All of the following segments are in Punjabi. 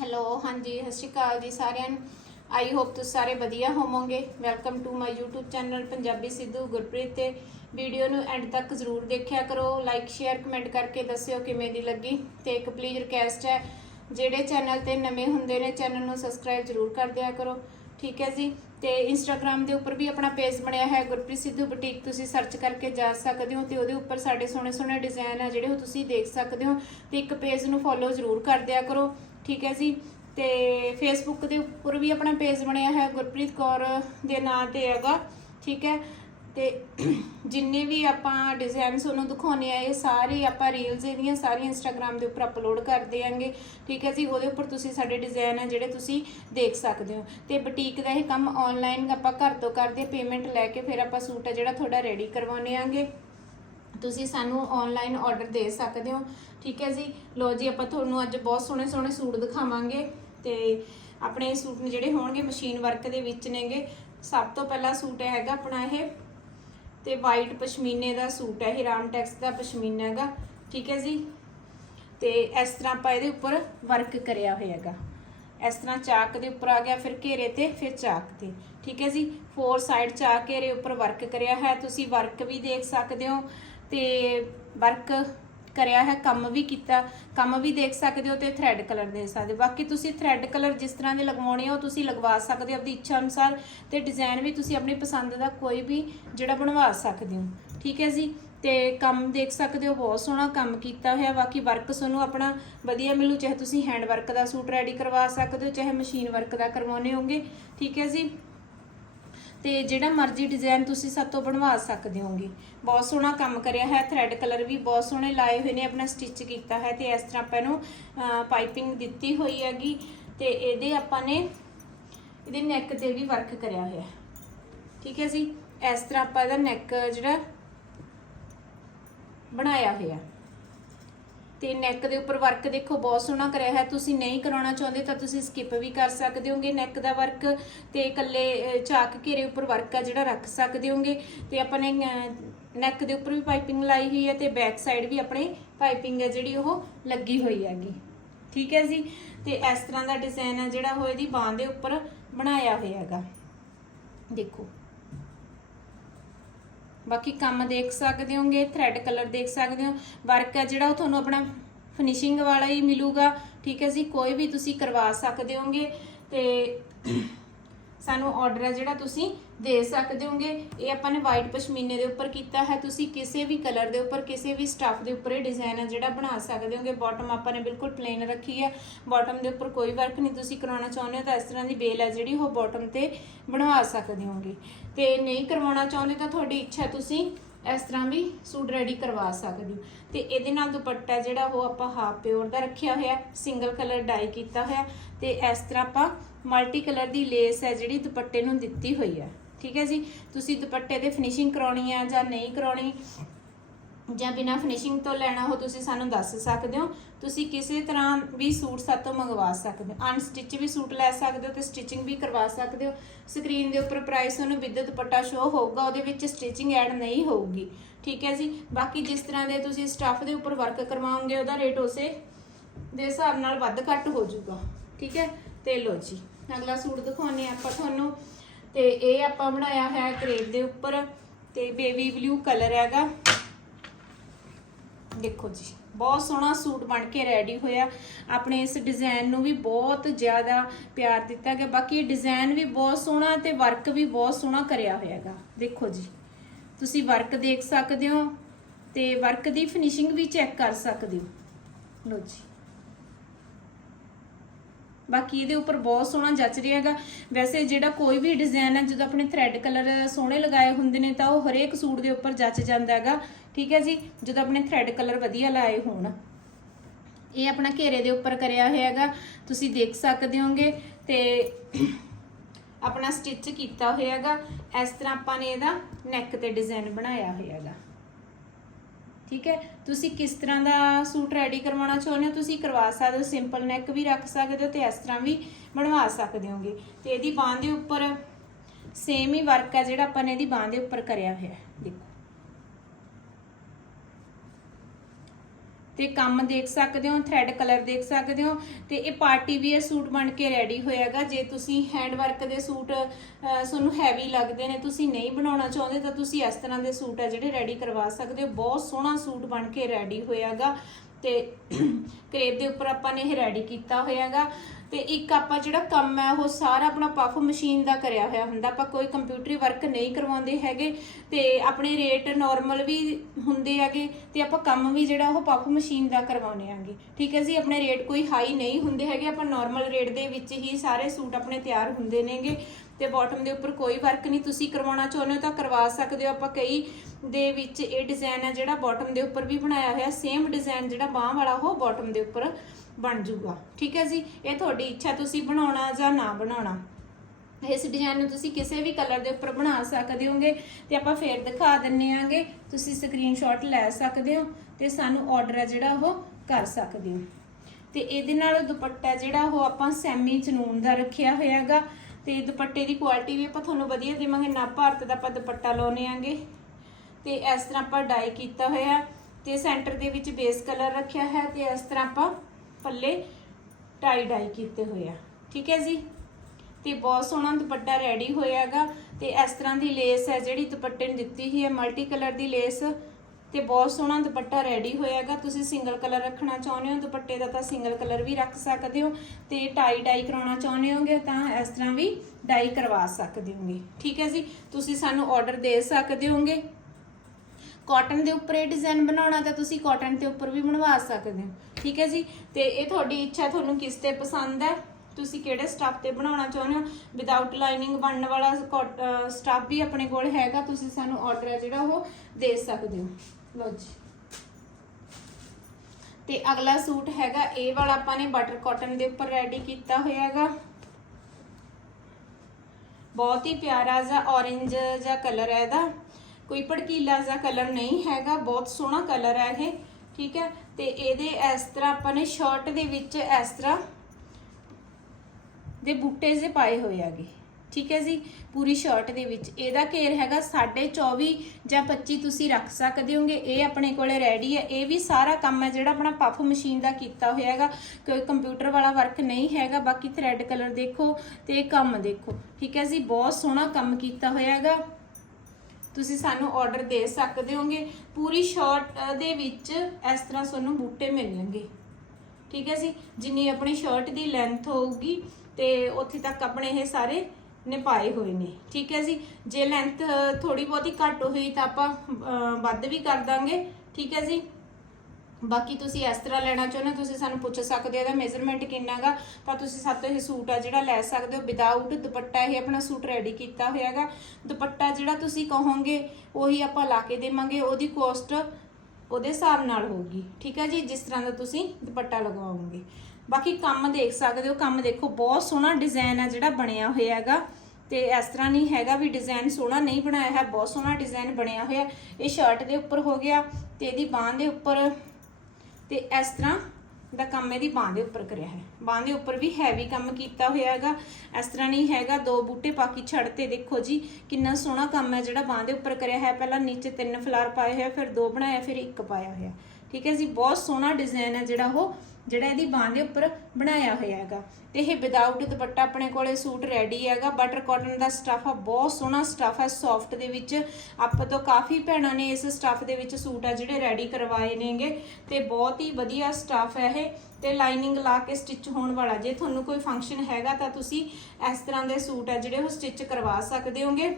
ਹੈਲੋ, ਹਾਂਜੀ, ਸਤਿ ਸ਼੍ਰੀ ਅਕਾਲ ਜੀ ਸਾਰਿਆਂ ਨੂੰ। ਆਈ ਹੋਪ ਤੁਸੀਂ ਸਾਰੇ ਵਧੀਆ ਹੋਵੋਗੇ। Welcome to my YouTube channel Punjabi Sidhu Gurpreet ਤੇ ਵੀਡੀਓ ਨੂੰ ਐਂਡ ਤੱਕ ਜ਼ਰੂਰ ਦੇਖਿਆ ਕਰੋ। ਲਾਈਕ ਸ਼ੇਅਰ ਕਮੈਂਟ ਕਰਕੇ ਦੱਸਿਓ ਕਿਵੇਂ ਦੀ ਲੱਗੀ। ਤੇ ਇੱਕ ਪਲੀਜ਼ ਰਿਕਵੈਸਟ ਹੈ, ਜਿਹੜੇ ਚੈਨਲ ਤੇ ਨਵੇਂ ਹੁੰਦੇ ਨੇ, ਚੈਨਲ ਨੂੰ ਸਬਸਕ੍ਰਾਈਬ ਜ਼ਰੂਰ ਕਰ ਦਿਆ ਕਰੋ। ਠੀਕ ਹੈ ਜੀ? ਤੇ ਇੰਸਟਾਗ੍ਰam ਦੇ ਉੱਪਰ ਵੀ ਆਪਣਾ ਪੇਜ ਬਣਿਆ ਹੈ, ਗੁਰਪ੍ਰੀਤ ਸਿੱਧੂ ਬੁਟੀਕ ਤੁਸੀਂ ਸਰਚ ਕਰਕੇ ਜਾ ਸਕਦੇ ਹੋ ਤੇ ਉਹਦੇ ਉੱਪਰ ਸਾਡੇ ਸੋਹਣੇ ਸੋਹਣੇ ਡਿਜ਼ਾਈਨ ਆ ਜਿਹੜੇ ਉਹ ਤੁਸੀਂ ਦੇਖ ਸਕਦੇ ਹੋ। ਤੇ ਇੱਕ ਪੇਜ ਨੂੰ ਫੋਲੋ ਜ਼ਰੂਰ ਕਰ ਦਿਆ ਕਰੋ। ਠੀਕ ਹੈ ਜੀ। ਤੇ ਫੇਸਬੁੱਕ ਦੇ ਉੱਪਰ ਵੀ ਆਪਣਾ ਪੇਜ ਬਣਿਆ ਹੈ ਗੁਰਪ੍ਰੀਤ ਕੌਰ ਦੇ ਨਾਂ ਤੇ ਹੈਗਾ, ਠੀਕ ਹੈ। ਤੇ ਜਿੰਨੇ ਵੀ ਆਪਾਂ ਡਿਜ਼ਾਈਨਸ ਤੁਹਾਨੂੰ ਦਿਖਾਉਣੇ ਆ ਇਹ ਸਾਰੇ ਆਪਾਂ ਰੀਲਸ ਇਹਦੀਆਂ ਸਾਰੀਆਂ ਇੰਸਟਾਗ੍ਰam ਦੇ ਉੱਪਰ ਅਪਲੋਡ ਕਰ ਦਿਆਂਗੇ, ਠੀਕ ਹੈ ਜੀ। ਉਹਦੇ ਉੱਪਰ ਤੁਸੀਂ ਸਾਡੇ ਡਿਜ਼ਾਈਨ ਆ ਜਿਹੜੇ ਤੁਸੀਂ ਦੇਖ ਸਕਦੇ ਹੋ। ਤੇ ਬੁਟੀਕ ਦਾ ਇਹ ਕੰਮ ਆਨਲਾਈਨ ਆਪਾਂ ਘਰ ਤੋਂ ਕਰਦੇ ਪੇਮੈਂਟ ਲੈ ਕੇ ਫਿਰ ਆਪਾਂ ਸੂਟ ਆ ਜਿਹੜਾ ਤੁਹਾਡਾ ਰੈਡੀ ਕਰਵਾਉਣੇ ਆਂਗੇ। ਤੁਸੀਂ ਸਾਨੂੰ ਆਨਲਾਈਨ ਆਰਡਰ ਦੇ ਸਕਦੇ ਹੋ। ਠੀਕ ਹੈ ਜੀ? ਲੋ ਜੀ, ਆਪਾਂ ਤੁਹਾਨੂੰ ਅੱਜ ਬਹੁਤ ਸੋਹਣੇ ਸੋਹਣੇ ਸੂਟ ਦਿਖਾਵਾਂਗੇ ਤੇ ਆਪਣੇ ਸੂਟ ਨੇ ਜਿਹੜੇ ਹੋਣਗੇ ਮਸ਼ੀਨ ਵਰਕ ਦੇ ਵਿੱਚ ਨੇਗੇ। ਸਭ ਤੋਂ ਪਹਿਲਾ ਸੂਟ ਹੈਗਾ ਆਪਣਾ ਇਹ। ਤੇ ਵਾਈਟ ਪਸ਼ਮੀਨੇ ਦਾ ਸੂਟ ਹੈ, ਇਹ ਰਾਮ ਟੈਕਸ ਦਾ ਪਸ਼ਮੀਨਾ ਹੈਗਾ। ਠੀਕ ਹੈ ਜੀ? ਤੇ ਇਸ ਤਰ੍ਹਾਂ ਆਪਾਂ ਇਹਦੇ ਉੱਪਰ ਵਰਕ ਕਰਿਆ ਹੋਇਆ ਹੈਗਾ। ਇਸ ਤਰ੍ਹਾਂ ਚਾਕ ਦੇ ਉੱਪਰ ਆ ਗਿਆ, ਫਿਰ ਘੇਰੇ ਤੇ, ਫਿਰ ਚਾਕ ਤੇ। ਠੀਕ ਹੈ ਜੀ? ਫੋਰ ਸਾਈਡ ਚਾਕ ਘੇਰੇ ਉੱਪਰ ਵਰਕ ਕਰਿਆ ਹੈ ਤੁਸੀਂ ਵਰਕ ਵੀ ਦੇਖ ਸਕਦੇ ਹੋ। ਤੇ ਵਰਕ ਕਰਿਆ ਹੈ, ਕੰਮ ਵੀ ਕੀਤਾ, ਕੰਮ ਵੀ ਦੇਖ ਸਕਦੇ ਹੋ ਤੇ ਥ੍ਰੈਡ ਕਲਰ ਦੇ ਸਕਦੇ ਬਾਕੀ ਤੁਸੀਂ ਥ੍ਰੈਡ ਕਲਰ ਜਿਸ ਤਰ੍ਹਾਂ ਦੇ ਲਗਵਾਉਣੇ ਹੋ ਤੁਸੀਂ ਲਗਵਾ ਸਕਦੇ ਹੋ ਆਪਣੀ ਇੱਛਾ ਅਨੁਸਾਰ ਤੇ ਡਿਜ਼ਾਈਨ ਵੀ ਤੁਸੀਂ ਆਪਣੀ ਪਸੰਦ ਦਾ ਕੋਈ ਵੀ ਜਿਹੜਾ ਬਣਵਾ ਸਕਦੇ ਹੋ। ਠੀਕ ਹੈ ਜੀ? ਤੇ ਕੰਮ ਦੇਖ ਸਕਦੇ ਹੋ, ਬਹੁਤ ਸੋਹਣਾ ਕੰਮ ਕੀਤਾ ਹੋਇਆ। ਬਾਕੀ ਵਰਕ ਤੁਹਾਨੂੰ ਆਪਣਾ ਵਧੀਆ ਮਿਲੂ, ਚਾਹੇ ਤੁਸੀਂ ਹੈਂਡ ਵਰਕ ਦਾ ਸੂਟ ਰੈਡੀ ਕਰਵਾ ਸਕਦੇ ਹੋ, ਚਾਹੇ ਮਸ਼ੀਨ ਵਰਕ ਦਾ ਕਰਵਾਉਣੇ ਹੋਗੇ ਠੀਕ ਹੈ ਜੀ? ਤੇ ਜਿਹੜਾ ਮਰਜ਼ੀ ਡਿਜ਼ਾਈਨ ਤੁਸੀਂ ਸਾਤੋਂ ਬਣਵਾ ਸਕਦੇ ਹੋਗੇ ਬਹੁਤ ਸੋਹਣਾ ਕੰਮ ਕਰਿਆ ਹੈ ਥ੍ਰੈਡ ਕਲਰ ਵੀ ਬਹੁਤ ਸੋਹਣੇ ਲਾਏ ਹੋਏ ਨੇ, ਆਪਣਾ ਸਟਿਚ ਕੀਤਾ ਹੈ ਤੇ ਇਸ ਤਰ੍ਹਾਂ ਆਪਾਂ ਇਹਨੂੰ ਪਾਈਪਿੰਗ ਦਿੱਤੀ ਹੋਈ ਹੈਗੀ ਤੇ ਇਹਦੇ ਆਪਾਂ ਨੇ ਇਹਦੇ ਨੈਕ ਤੇ ਵੀ ਵਰਕ ਕਰਿਆ ਹੋਇਆ ਠੀਕ ਹੈ ਜੀ? ਇਸ ਤਰ੍ਹਾਂ ਆਪਾਂ ਇਹਦਾ ਨੈਕ ਜਿਹੜਾ ਬਣਾਇਆ ਹੋਇਆ। ਤੇ ਨੈਕ ਦੇ ਉੱਪਰ ਵਰਕ ਦੇਖੋ, ਬਹੁਤ ਸੋਹਣਾ ਕਰਿਆ ਹੈ। ਤੁਸੀਂ ਨਹੀਂ ਕਰਾਉਣਾ ਚਾਹੁੰਦੇ ਤਾਂ ਤੁਸੀਂ ਸਕਿਪ ਵੀ ਕਰ ਸਕਦੇ ਹੋਗੇ ਨੈਕ ਦਾ ਵਰਕ ਤੇ ਇਕੱਲੇ ਚਾਕ ਘੇਰੇ ਉੱਪਰ ਵਰਕ ਆ ਜਿਹੜਾ ਰੱਖ ਸਕਦੇ ਹੋਗੇ। ਤੇ ਆਪਾਂ ਨੇ ਨੈਕ ਦੇ ਉੱਪਰ ਵੀ ਪਾਈਪਿੰਗ ਲਾਈ ਹੋਈ ਹੈ ਤੇ ਬੈਕ ਸਾਈਡ ਵੀ ਆਪਣੇ ਪਾਈਪਿੰਗ ਹੈ ਜਿਹੜੀ ਉਹ ਲੱਗੀ ਹੋਈ ਹੈਗੀ। ਠੀਕ ਹੈ ਜੀ? ਤੇ ਇਸ ਤਰ੍ਹਾਂ ਦਾ ਡਿਜ਼ਾਈਨ ਹੈ ਜਿਹੜਾ ਉਹ ਇਹਦੀ ਬਾਹ ਦੇ ਉੱਪਰ ਬਣਾਇਆ ਹੋਇਆ ਹੈਗਾ। ਦੇਖੋ ਬਾਕੀ ਕੰਮ ਦੇਖ ਸਕਦੇ ਹੋਗੇ ਥ੍ਰੈਡ ਕਲਰ ਦੇਖ ਸਕਦੇ ਹੋ। ਵਰਕ ਹੈ ਜਿਹੜਾ ਉਹ ਤੁਹਾਨੂੰ ਆਪਣਾ ਫਿਨਿਸ਼ਿੰਗ ਵਾਲਾ ਹੀ ਮਿਲੂਗਾ, ਠੀਕ ਹੈ ਜੀ। ਕੋਈ ਵੀ ਤੁਸੀਂ ਕਰਵਾ ਸਕਦੇ ਹੋਗੇ ਤੇ ਸਾਨੂੰ ਆਰਡਰ ਹੈ ਜਿਹੜਾ ਤੁਸੀਂ ਦੇ ਸਕਦੇ ਹੋਗੇ। ਇਹ ਆਪਾਂ ਨੇ ਵਾਈਟ ਪਸ਼ਮੀਨੇ ਦੇ ਉੱਪਰ ਕੀਤਾ ਹੈ। ਤੁਸੀਂ ਕਿਸੇ ਵੀ ਕਲਰ ਦੇ ਉੱਪਰ, ਕਿਸੇ ਵੀ ਸਟਫ ਦੇ ਉੱਪਰ ਇਹ ਡਿਜ਼ਾਈਨ ਹੈ ਜਿਹੜਾ ਬਣਾ ਸਕਦੇ ਹੋਗੇ। ਬਾਟਮ ਆਪਾਂ ਨੇ ਬਿਲਕੁਲ ਪਲੇਨ ਰੱਖੀ ਹੈ। ਬਾਟਮ ਦੇ ਉੱਪਰ ਕੋਈ ਵਰਕ ਨਹੀਂ। ਤੁਸੀਂ ਕਰਾਉਣਾ ਚਾਹੁੰਦੇ ਹੋ ਤਾਂ ਇਸ ਤਰ੍ਹਾਂ ਦੀ ਬੇਲ ਹੈ ਜਿਹੜੀ ਉਹ ਬਾਟਮ ਤੇ ਬਣਵਾ ਸਕਦੇ ਹੋਗੇ। ਤੇ ਨਹੀਂ ਕਰਵਾਉਣਾ ਚਾਹੁੰਦੇ ਤਾਂ ਤੁਹਾਡੀ ਇੱਛਾ ਤੁਸੀਂ ਇਸ ਤਰ੍ਹਾਂ ਵੀ ਸੂਟ ਰੈਡੀ ਕਰਵਾ ਸਕਦੇ ਹੋ। ਤੇ ਇਹਦੇ ਨਾਲ ਦੁਪੱਟਾ ਜਿਹੜਾ ਉਹ ਆਪਾਂ ਹਾਫ ਪਿਓਰ ਦਾ ਰੱਖਿਆ ਹੋਇਆ ਸਿੰਗਲ ਕਲਰ ਡਾਈ ਕੀਤਾ ਹੋਇਆ ਤੇ ਇਸ ਤਰ੍ਹਾਂ ਆਪਾਂ ਮਲਟੀ ਕਲਰ ਦੀ ਲੇਸ ਹੈ ਜਿਹੜੀ ਦੁਪੱਟੇ ਨੂੰ ਦਿੱਤੀ ਹੋਈ ਹੈ। ਠੀਕ ਹੈ ਜੀ? ਤੁਸੀਂ ਦੁਪੱਟੇ ਤੇ ਫਿਨਿਸ਼ਿੰਗ ਕਰਾਉਣੀ ਆ ਜਾਂ ਨਹੀਂ ਕਰਾਉਣੀ? ਜਾਂ ਬਿਨਾ ਫਿਨਿਸ਼ਿੰਗ ਤੋਂ ਲੈਣਾ ਹੋ ਤੁਸੀਂ ਸਾਨੂੰ ਦੱਸ ਸਕਦੇ ਹੋ। ਤੁਸੀਂ ਕਿਸੇ ਤਰ੍ਹਾਂ ਵੀ ਸੂਟ ਸਾਤੋਂ ਮੰਗਵਾ ਸਕਦੇ ਹੋ। ਅਨਸਟਿਚ ਵੀ ਸੂਟ ਲੈ ਸਕਦੇ ਹੋ ਤੇ ਸਟਿਚਿੰਗ ਵੀ ਕਰਵਾ ਸਕਦੇ ਹੋ। ਸਕਰੀਨ ਦੇ ਉੱਪਰ ਪ੍ਰਾਈਸ ਤੁਹਾਨੂੰ ਵਿਦ ਦੁਪੱਟਾ ਸ਼ੋ ਹੋਊਗਾ, ਉਹਦੇ ਵਿੱਚ ਸਟਿਚਿੰਗ ਐਡ ਨਹੀਂ ਹੋਊਗੀ। ਠੀਕ ਹੈ ਜੀ? ਬਾਕੀ ਜਿਸ ਤਰ੍ਹਾਂ ਦੇ ਤੁਸੀਂ ਸਟੱਫ ਦੇ ਉੱਪਰ ਵਰਕ ਕਰਵਾਓਗੇ ਉਹਦਾ ਰੇਟ ਉਸੇ ਦੇ ਹਿਸਾਬ ਨਾਲ ਵੱਧ ਘੱਟ ਹੋ ਜਾਊਗਾ। ਠੀਕ ਹੈ? ਤੇ ਲੋ ਜੀ, ਅਗਲਾ ਸੂਟ ਦਿਖਾਉਣੇ ਆਪਾਂ ਤੁਹਾਨੂੰ। ਤੇ ਇਹ ਆਪਾਂ ਬਣਾਇਆ ਹੈ ਕਰੇਪ ਦੇ ਉੱਪਰ ਤੇ ਬੇਬੀ ਬਲੂ ਕਲਰ ਹੈਗਾ। ਦੇਖੋ ਜੀ, ਬਹੁਤ ਸੋਹਣਾ ਸੂਟ ਬਣ ਕੇ ਰੈਡੀ ਹੋਇਆ। ਆਪਣੇ ਇਸ ਡਿਜ਼ਾਈਨ ਨੂੰ ਵੀ ਬਹੁਤ ਜ਼ਿਆਦਾ ਪਿਆਰ ਦਿੱਤਾ ਗਿਆ। ਬਾਕੀ ਇਹ ਡਿਜ਼ਾਈਨ ਵੀ ਬਹੁਤ ਸੋਹਣਾ ਤੇ ਵਰਕ ਵੀ ਬਹੁਤ ਸੋਹਣਾ ਕਰਿਆ ਹੋਇਆ ਹੈਗਾ। ਦੇਖੋ ਜੀ, ਤੁਸੀਂ ਵਰਕ ਦੇਖ ਸਕਦੇ ਹੋ ਤੇ ਵਰਕ ਦੀ ਫਿਨਿਸ਼ਿੰਗ ਵੀ ਚੈੱਕ ਕਰ ਸਕਦੇ ਹੋ। ਲੋ ਜੀ। ਬਾਕੀ ਇਹਦੇ ਉੱਪਰ ਬਹੁਤ ਸੋਹਣਾ ਜੱਚ ਰਿਹਾ ਹੈਗਾ। ਵੈਸੇ ਜਿਹੜਾ ਕੋਈ ਵੀ ਡਿਜ਼ਾਈਨ ਹੈ, ਜਦੋਂ ਆਪਣੇ ਥ੍ਰੈਡ ਕਲਰ ਸੋਹਣੇ ਲਗਾਏ ਹੁੰਦੇ ਨੇ, ਤਾਂ ਉਹ ਹਰੇਕ ਸੂਟ ਦੇ ਉੱਪਰ ਜੱਚ ਜਾਂਦਾ ਹੈਗਾ। ਠੀਕ ਹੈ ਜੀ? ਜਦੋਂ ਆਪਣੇ ਥ੍ਰੈਡ ਕਲਰ ਵਧੀਆ ਲਾਏ ਹੋਣ। ਇਹ ਆਪਣਾ ਘੇਰੇ ਦੇ ਉੱਪਰ ਕਰਿਆ ਹੋਇਆ ਹੈਗਾ। ਤੁਸੀਂ ਦੇਖ ਸਕਦੇ ਹੋਗੇ ਤੇ ਆਪਣਾ ਸਟਿਚ ਕੀਤਾ ਹੋਇਆ ਹੈਗਾ। ਇਸ ਤਰ੍ਹਾਂ ਆਪਾਂ ਨੇ ਇਹਦਾ ਨੈਕ ਤੇ ਡਿਜ਼ਾਈਨ ਬਣਾਇਆ ਹੋਇਆ ਹੈਗਾ। ਠੀਕ ਹੈ? ਤੁਸੀਂ ਕਿਸ ਤਰ੍ਹਾਂ ਦਾ ਸੂਟ ਰੈਡੀ ਕਰਵਾਉਣਾ ਚਾਹੁੰਦੇ ਹੋ? ਤੁਸੀਂ ਕਰਵਾ ਸਕਦੇ ਹੋ ਸਿੰਪਲ ਨੈਕ ਵੀ ਰੱਖ ਸਕਦੇ ਹੋ ਤੇ ਇਸ ਤਰ੍ਹਾਂ ਵੀ ਬਣਵਾ ਸਕਦੇ ਹੋਗੇ। ਤੇ ਇਹਦੀ ਬਾਹ ਦੇ ਉੱਪਰ ਸੇਮ ਹੀ ਵਰਕ ਹੈ ਜਿਹੜਾ ਆਪਾਂ ਨੇ ਇਹਦੀ ਬਾਹ ਦੇ ਉੱਪਰ ਕਰਿਆ ਹੋਇਆ ਦੇਖੋ। ਤੇ ਕੰਮ ਦੇਖ ਸਕਦੇ ਹੋ ਥ੍ਰੈਡ ਕਲਰ ਦੇਖ ਸਕਦੇ ਹੋ ਤੇ ਇਹ ਪਾਰਟੀ ਵੀਅਰ ਸੂਟ ਬਣ ਕੇ ਰੈਡੀ ਹੋਇਆਗਾ। ਜੇ ਤੁਸੀਂ ਹੈਂਡ ਵਰਕ ਦੇ ਸੂਟ ਤੁਹਾਨੂੰ ਹੈਵੀ ਲੱਗਦੇ ਨੇ, ਤੁਸੀਂ ਨਹੀਂ ਬਣਾਉਣਾ ਚਾਹੁੰਦੇ, ਤਾਂ ਤੁਸੀਂ ਇਸ ਤਰ੍ਹਾਂ ਦੇ ਸੂਟ ਆ ਜਿਹੜੇ ਰੈਡੀ ਕਰਵਾ ਸਕਦੇ ਹੋ। ਬਹੁਤ ਸੋਹਣਾ ਸੂਟ ਬਣ ਕੇ ਰੈਡੀ ਹੋਇਆਗਾ ਤੇ ਕਰੇਪ ਦੇ ਉੱਪਰ ਆਪਾਂ ਨੇ ਇਹ ਰੈਡੀ ਕੀਤਾ ਹੋਇਆਗਾ। ਤੇ ਇੱਕ ਆਪਾਂ ਜਿਹੜਾ ਕੰਮ ਹੈ, ਉਹ ਸਾਰਾ ਆਪਣਾ ਪਫ ਮਸ਼ੀਨ ਦਾ ਕਰਿਆ ਹੋਇਆ ਹੁੰਦਾ। ਆਪਾਂ ਕੋਈ ਕੰਪਿਊਟਰੀ ਵਰਕ ਨਹੀਂ ਕਰਵਾਉਂਦੇ ਹੈਗੇ ਤੇ ਆਪਣੇ ਰੇਟ ਨਾਰਮਲ ਵੀ ਹੁੰਦੇ ਹੈਗੇ ਤੇ ਆਪਾਂ ਕੰਮ ਵੀ ਜਿਹੜਾ ਉਹ ਪਫ ਮਸ਼ੀਨ ਦਾ ਕਰਵਾਉਨੇ ਆਂਗੇ ਠੀਕ ਹੈ ਜੀ, ਆਪਣੇ ਰੇਟ ਕੋਈ ਹਾਈ ਨਹੀਂ ਹੁੰਦੇ ਹੈਗੇ। ਆਪਾਂ ਨਾਰਮਲ ਰੇਟ ਦੇ ਵਿੱਚ ਹੀ ਸਾਰੇ ਸੂਟ ਆਪਣੇ ਤਿਆਰ ਹੁੰਦੇ ਨੇਗੇ ਤੇ ਬਾਟਮ ਦੇ ਉੱਪਰ ਕੋਈ ਵਰਕ ਨਹੀਂ। ਤੁਸੀਂ ਕਰਵਾਉਣਾ ਚਾਹੁੰਦੇ ਹੋ ਤਾਂ ਕਰਵਾ ਸਕਦੇ ਹੋ। ਆਪਾਂ ਕਈ ਦੇ ਵਿੱਚ ਇਹ ਡਿਜ਼ਾਈਨ ਹੈ ਜਿਹੜਾ ਬਾਟਮ ਦੇ ਉੱਪਰ ਵੀ ਬਣਾਇਆ ਹੋਇਆ। ਸੇਮ ਡਿਜ਼ਾਈਨ ਜਿਹੜਾ ਬਾਹ ਵਾਲਾ, ਉਹ ਬਾਟਮ ਦੇ ਉੱਪਰ ਬਣ ਜੂਗਾ ਠੀਕ ਹੈ ਜੀ? ਇਹ ਤੁਹਾਡੀ ਇੱਛਾ ਤੁਸੀਂ ਬਣਾਉਣਾ ਜਾਂ ਨਾ ਬਣਾਉਣਾ। ਇਸ ਡਿਜ਼ਾਈਨ ਨੂੰ ਤੁਸੀਂ ਕਿਸੇ ਵੀ ਕਲਰ ਦੇ ਉੱਪਰ ਬਣਾ ਸਕਦੇ ਹੋਗੇ ਤੇ ਆਪਾਂ ਫੇਰ ਦਿਖਾ ਦਿੰਨੇ ਆਂਗੇ। ਤੁਸੀਂ ਸਕਰੀਨਸ਼ਾਟ ਲੈ ਸਕਦੇ ਹੋ ਤੇ ਸਾਨੂੰ ਆਰਡਰ ਹੈ ਜਿਹੜਾ ਉਹ ਕਰ ਸਕਦੇ ਹੋ। ਤੇ ਇਹਦੇ ਨਾਲ ਦੁਪੱਟਾ ਜਿਹੜਾ ਉਹ ਆਪਾਂ ਸੈਮੀ ਚਨੂਨ ਦਾ ਰੱਖਿਆ ਹੋਇਆਗਾ ਤੇ ਦੁਪੱਟੇ ਦੀ ਕੁਆਲਿਟੀ ਵੀ ਆਪਾਂ ਤੁਹਾਨੂੰ ਵਧੀਆ ਦੇਵਾਂਗੇ। ਨਾ ਭਾਰਤ ਦਾ ਆਪਾਂ ਦੁਪੱਟਾ ਲਾਉਨੇ ਆਂਗੇ। ਤੇ ਇਸ ਤਰ੍ਹਾਂ ਆਪਾਂ ਡਾਈ ਕੀਤਾ ਹੋਇਆ ਤੇ ਸੈਂਟਰ ਦੇ ਵਿੱਚ ਬੇਸ ਕਲਰ ਰੱਖਿਆ ਹੈ ਤੇ ਇਸ ਤਰ੍ਹਾਂ ਆਪਾਂ ਪੱਲੇ ਟਾਈ ਡਾਈ ਕੀਤੇ ਹੋਏ ਆ। ਠੀਕ ਹੈ ਜੀ? ਤੇ ਬਹੁਤ ਸੋਹਣਾ ਦੁਪੱਟਾ ਰੈਡੀ ਹੋਇਆਗਾ ਤੇ ਇਸ ਤਰ੍ਹਾਂ ਦੀ ਲੇਸ ਹੈ ਜਿਹੜੀ ਦੁਪੱਟੇ ਨੂੰ ਦਿੱਤੀ ਹੀ ਹੈ ਮਲਟੀ ਕਲਰ ਦੀ ਲੇਸ ਤੇ ਬਹੁਤ ਸੋਹਣਾ ਦੁਪੱਟਾ ਰੈਡੀ ਹੋਇਆਗਾ ਤੁਸੀਂ ਸਿੰਗਲ ਕਲਰ ਰੱਖਣਾ ਚਾਹੁੰਦੇ ਹੋ, ਦੁਪੱਟੇ ਦਾ ਤਾਂ ਸਿੰਗਲ ਕਲਰ ਵੀ ਰੱਖ ਸਕਦੇ ਹੋ ਤੇ ਟਾਈ ਡਾਈ ਕਰਾਉਣਾ ਚਾਹੁੰਦੇ ਹੋਗੇ ਤਾਂ ਇਸ ਤਰ੍ਹਾਂ ਵੀ ਡਾਈ ਕਰਵਾ ਸਕਦੇ ਹੋਗੇ। ਠੀਕ ਹੈ ਜੀ? ਤੁਸੀਂ ਸਾਨੂੰ ਆਰਡਰ ਦੇ ਸਕਦੇ ਹੋਗੇ। ਕਾਟਨ ਦੇ ਉੱਪਰ ਇਹ ਡਿਜ਼ਾਈਨ ਬਣਾਉਣਾ, ਤਾਂ ਤੁਸੀਂ ਕਾਟਨ ਦੇ ਉੱਪਰ ਵੀ ਬਣਵਾ ਸਕਦੇ ਹੋ। ਠੀਕ ਹੈ ਜੀ? ਤੇ ਇਹ ਤੁਹਾਡੀ ਇੱਛਾ ਤੁਹਾਨੂੰ ਕਿਸ ਤੇ ਪਸੰਦ ਹੈ? ਤੁਸੀਂ ਕਿਹੜੇ ਸਟਾਫ ਤੇ ਬਣਾਉਣਾ ਚਾਹੁੰਦੇ ਹੋ? ਵਿਦਆਊਟ ਲਾਈਨਿੰਗ ਬਣਨ ਵਾਲਾ ਸਟਾਫ ਵੀ ਆਪਣੇ ਕੋਲ ਹੈਗਾ, ਤੁਸੀਂ ਸਾਨੂੰ ਆਰਡਰ ਹੈ ਜਿਹੜਾ ਉਹ ਦੇ ਸਕਦੇ ਹੋ। ਲਓ ਜੀ। ਤੇ ਅਗਲਾ ਸੂਟ ਹੈਗਾ, ਇਹ ਵਾਲਾ ਆਪਾਂ ਨੇ ਬਟਰ ਕਾਟਨ ਦੇ ਉੱਪਰ ਰੈਡੀ ਕੀਤਾ ਹੋਇਆ ਹੈਗਾ। ਬਹੁਤ ਹੀ ਪਿਆਰਾ ਜਿਹਾ orange ਜਿਹਾ ਕਲਰ ਹੈ ਇਹਦਾ। ਕੋਈ ਭੜਕੀਲਾ ਜਿਹਾ ਕਲਰ ਨਹੀਂ ਹੈਗਾ, ਬਹੁਤ ਸੋਹਣਾ ਕਲਰ ਹੈ ਇਹ, ਠੀਕ ਹੈ? ਤੇ ਇਹਦੇ ਇਸ ਤਰ੍ਹਾਂ ਆਪਾਂ ਨੇ ਸ਼ਰਟ ਦੇ ਵਿੱਚ ਇਸ ਤਰ੍ਹਾਂ ਦੇ ਬੂਟੇ ਜੇ ਪਾਏ ਹੋਏ ਹੈਗੇ, ਠੀਕ ਹੈ ਜੀ? ਪੂਰੀ ਸ਼ਰਟ ਦੇ ਵਿੱਚ। ਇਹਦਾ ਘੇਰ ਹੈਗਾ 24 ਜਾਂ 25 ਤੁਸੀਂ ਰੱਖ ਸਕਦੇ ਹੋਗੇ। ਇਹ ਆਪਣੇ ਕੋਲੇ ਰੈਡੀ ਹੈ। ਇਹ ਵੀ ਸਾਰਾ ਕੰਮ ਹੈ ਜਿਹੜਾ ਆਪਣਾ ਪਫ ਮਸ਼ੀਨ ਦਾ ਕੀਤਾ ਹੋਇਆ ਹੈਗਾ। ਕੋਈ ਕੰਪਿਊਟਰ ਵਾਲਾ ਵਰਕ ਨਹੀਂ ਹੈਗਾ। ਬਾਕੀ ਥ੍ਰੈਡ ਕਲਰ ਦੇਖੋ ਤੇ ਕੰਮ ਦੇਖੋ, ਠੀਕ ਹੈ ਜੀ? ਬਹੁਤ ਸੋਹਣਾ ਕੰਮ ਕੀਤਾ ਹੋਇਆ ਹੈਗਾ। ਤੁਸੀਂ ਸਾਨੂੰ ਆਰਡਰ ਦੇ ਸਕਦੇ ਹੋਗੇ। ਪੂਰੀ ਸ਼ਰਟ ਦੇ ਵਿੱਚ ਇਸ ਤਰ੍ਹਾਂ ਤੁਹਾਨੂੰ ਬੂਟੇ ਮਿਲਣਗੇ। ਠੀਕ ਹੈ ਜੀ? ਜਿੰਨੀ ਆਪਣੀ ਸ਼ਰਟ ਦੀ ਲੈਂਥ ਹੋਊਗੀ ਤੇ ਉੱਥੇ ਤੱਕ ਆਪਣੇ ਇਹ ਸਾਰੇ ਨੇ ਪਾਏ ਹੋਏ ਨੇ। ਠੀਕ ਹੈ ਜੀ? ਜੇ ਲੈਂਥ ਥੋੜੀ ਬਹੁਤੀ ਘੱਟ ਹੋਈ ਤਾਂ ਆਪਾਂ ਵੱਧ ਵੀ ਕਰ ਦਾਂਗੇ। ਠੀਕ ਹੈ ਜੀ? ਬਾਕੀ ਤੁਸੀਂ ਇਸ ਤਰ੍ਹਾਂ ਲੈਣਾ ਚਾਹੁੰਦੇ ਹੋ, ਤੁਸੀਂ ਸਾਨੂੰ ਪੁੱਛ ਸਕਦੇ ਹੋ ਇਹਦਾ ਮੇਜ਼ਰਮੈਂਟ ਕਿੰਨਾਗਾ, ਤਾਂ ਤੁਸੀਂ ਸਾਤੋਂ ਇਹ ਸੂਟ ਆ ਜਿਹੜਾ ਲੈ ਸਕਦੇ ਹੋ ਵਿਦਆਊਟ ਦੁਪੱਟਾ, ਇਹ ਆਪਣਾ ਸੂਟ ਰੈਡੀ ਕੀਤਾ ਹੋਇਆਗਾ। ਦੁਪੱਟਾ ਜਿਹੜਾ ਤੁਸੀਂ ਕਹੋਗੇ, ਉਹੀ ਆਪਾਂ ਲਾ ਕੇ ਦੇਵਾਂਗੇ, ਉਹਦੀ ਕੋਸਟ ਉਹਦੇ ਹਿਸਾਬ ਨਾਲ ਹੋਊਗੀ। ਠੀਕ ਹੈ ਜੀ? ਜਿਸ ਤਰ੍ਹਾਂ ਦਾ ਤੁਸੀਂ ਦੁਪੱਟਾ ਲਗਵਾਓਗੇ। ਬਾਕੀ ਕੰਮ ਦੇਖ ਸਕਦੇ ਹੋ, ਕੰਮ ਦੇਖੋ, ਬਹੁਤ ਸੋਹਣਾ ਡਿਜ਼ਾਈਨ ਆ ਜਿਹੜਾ ਬਣਿਆ ਹੋਇਆ ਹੈਗਾ ਤੇ ਇਸ ਤਰ੍ਹਾਂ ਨਹੀਂ ਹੈਗਾ ਵੀ ਡਿਜ਼ਾਈਨ ਸੋਹਣਾ ਨਹੀਂ ਬਣਾਇਆ ਹੈ, ਬਹੁਤ ਸੋਹਣਾ ਡਿਜ਼ਾਈਨ ਬਣਿਆ ਹੋਇਆ। ਇਹ ਸ਼ਰਟ ਦੇ ਉੱਪਰ ਹੋ ਗਿਆ ਤੇ ਇਹਦੀ ਬਾਹ ਦੇ ਉੱਪਰ ਤੇ ਇਸ ਤਰ੍ਹਾਂ ਦਾ ਕੰਮ ਇਹਦੀ ਬਾਹ ਦੇ ਉੱਪਰ ਕਰਿਆ ਹੈ। ਬਾਹ ਦੇ ਉੱਪਰ ਵੀ ਹੈਵੀ ਕੰਮ ਕੀਤਾ ਹੋਇਆ ਹੈਗਾ। ਇਸ ਤਰ੍ਹਾਂ ਨਹੀਂ ਹੈਗਾ, ਦੋ ਬੂਟੇ ਪਾਕੀ ਛੱਡ ਤੇ ਦੇਖੋ ਜੀ, ਕਿੰਨਾ ਸੋਹਣਾ ਕੰਮ ਹੈ ਜਿਹੜਾ ਬਾਹ ਦੇ ਉੱਪਰ ਕਰਿਆ ਹੈ। ਪਹਿਲਾਂ ਨੀਚੇ ਤਿੰਨ ਫਲਾਰ ਪਾਏ ਹੋਏ ਫਿਰ ਦੋ ਬਣਾਇਆ ਫਿਰ ਇੱਕ ਪਾਇਆ ਹੋਇਆ। ਠੀਕ ਹੈ ਜੀ, ਬਹੁਤ ਸੋਹਣਾ ਡਿਜ਼ਾਈਨ ਹੈ ਜਿਹੜਾ ਉਹ। ਜਿਹੜਾ ਇਹਦੀ ਬਾਹ ਦੇ ਉੱਪਰ ਬਣਾਇਆ ਹੋਇਆ ਹੈਗਾ। ਤੇ ਇਹ ਵਿਦਆਊਟ ਦੁਪੱਟਾ ਆਪਣੇ ਕੋਲੇ ਸੂਟ ਰੈਡੀ ਹੈਗਾ। ਬਟਰ ਕਾਟਨ ਦਾ ਸਟਫ ਆ, ਬਹੁਤ ਸੋਹਣਾ ਸਟਫ ਹੈ ਸੌਫਟ ਦੇ ਵਿੱਚ ਆਪਾਂ ਤੋਂ ਕਾਫੀ ਭੈਣਾਂ ਨੇ ਇਸ ਸਟਫ ਦੇ ਵਿੱਚ ਸੂਟ ਆ ਜਿਹੜੇ ਰੈਡੀ ਕਰਵਾਏ ਨੇਗੇ। ਤੇ ਬਹੁਤ ਹੀ ਵਧੀਆ ਸਟਫ ਹੈ ਇਹ। ਤੇ ਲਾਈਨਿੰਗ ਲਾ ਕੇ ਸਟਿਚ ਹੋਣ ਵਾਲਾ। ਜੇ ਤੁਹਾਨੂੰ ਕੋਈ ਫੰਕਸ਼ਨ ਹੈਗਾ ਤਾਂ ਤੁਸੀਂ ਇਸ ਤਰ੍ਹਾਂ ਦੇ ਸੂਟ ਆ ਜਿਹੜੇ ਉਹ ਸਟਿਚ ਕਰਵਾ ਸਕਦੇ ਹੋਗੇ।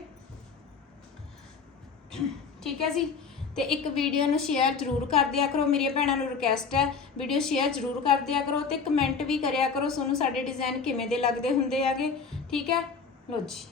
ਠੀਕ ਹੈ ਜੀ? ਤੇ ਇੱਕ ਵੀਡੀਓ ਨੂੰ ਸ਼ੇਅਰ ਜ਼ਰੂਰ ਕਰ ਦਿਆ ਕਰੋ। ਮੇਰੀਆਂ ਭੈਣਾਂ ਨੂੰ ਰਿਕਵੈਸਟ ਹੈ ਵੀਡੀਓ ਸ਼ੇਅਰ ਜ਼ਰੂਰ ਕਰ ਦਿਆ ਕਰੋ ਤੇ ਕਮੈਂਟ ਵੀ ਕਰਿਆ ਕਰੋ ਤੁਹਾਨੂੰ ਸਾਡੇ ਡਿਜ਼ਾਈਨ ਕਿਵੇਂ ਦੇ ਲੱਗਦੇ ਹੁੰਦੇ ਆਗੇ ਠੀਕ ਹੈ? ਲੋ ਜੀ।